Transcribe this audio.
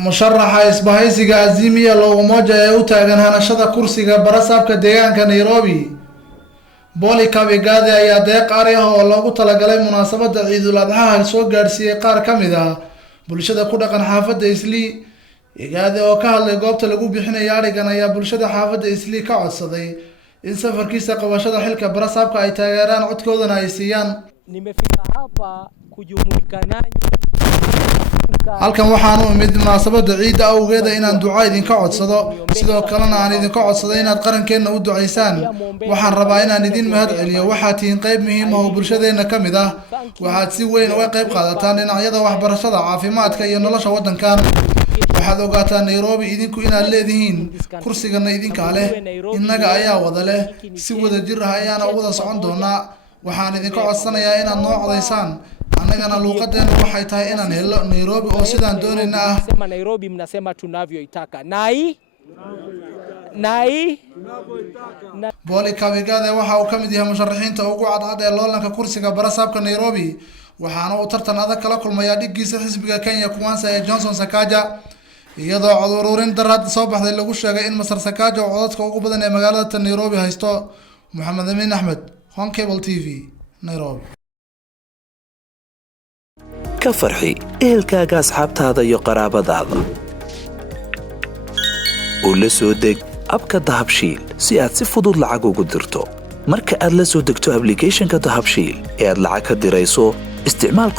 musharaxa isbahaysiga Azimio la Umoja ee u taagan hanashada kursiga barasaabka deegaanka Nairobi Boli Kabigade ayaa deeq ari ah oo loogu talagalay munaasabada Ciidul Adha soo gaarsiiyay qaar kamid ah bulshada ku dhaqan xaafadda Islii Igade oo ka hadlay goobta lagu bixinayo arigan ayaa bulshada xaafadda Islii ka codsaday in safarkiisa qabashada xilka barasaabka ay taageeraan codkoodana ay siiyaan. Nimefika hapa kujumuika nanyi halkan waxaan u imid munaasabada ciid awgeeda inaan duco idinka codsado sidoo kalena aan idinka codsaday inaad qarankeena u duceysaan waxaan rabaa inaan idin mahad celiyo waxaad tihiin qayb muhiim ah oo bulshadeena kamid ah waxaad si weyn uga qayb qaadataan dhinacyada waxbarashada caafimaadka iyo nolosha wadankan waxaad ogaataan Nairobi idinku inaad leedihiin kursigana idinka leh innaga ayaa wada leh si wada jir ah ayaana wada socon doonaa waxaan idinka codsanayaa inaad noo codeysaan anagana luuqadeena waxay tahay inaan helo Nairobi oo sidaan doonayna ah sema Nairobi mnasema tunavyoitaka nai Boli Kabigade waxa uu kamid yahay musharaxiinta ugu cadcad ee loolanka kursiga barasaabka Nairobi waxaana uu tartan adag kala kulmayaa dhigiisa xisbiga Kenya Kwanza ee Johnson Sakaja iyadoo cod ururin darad soo baxday lagu sheegay in Masar Sakaja oo codadka ugu badan ee magaalada Nairobi haysto Mohamed Amin Ahmed Hon Cable TV Nairobi ka farxi ehelkaaga asxaabtaada iyo qaraabadaada oo la soo deg abka Dahabshiil si aad si fudud lacag ugu dirto marka aad la soo degto application-ka Dahabshiil ee aad lacag ka dirayso isticmaal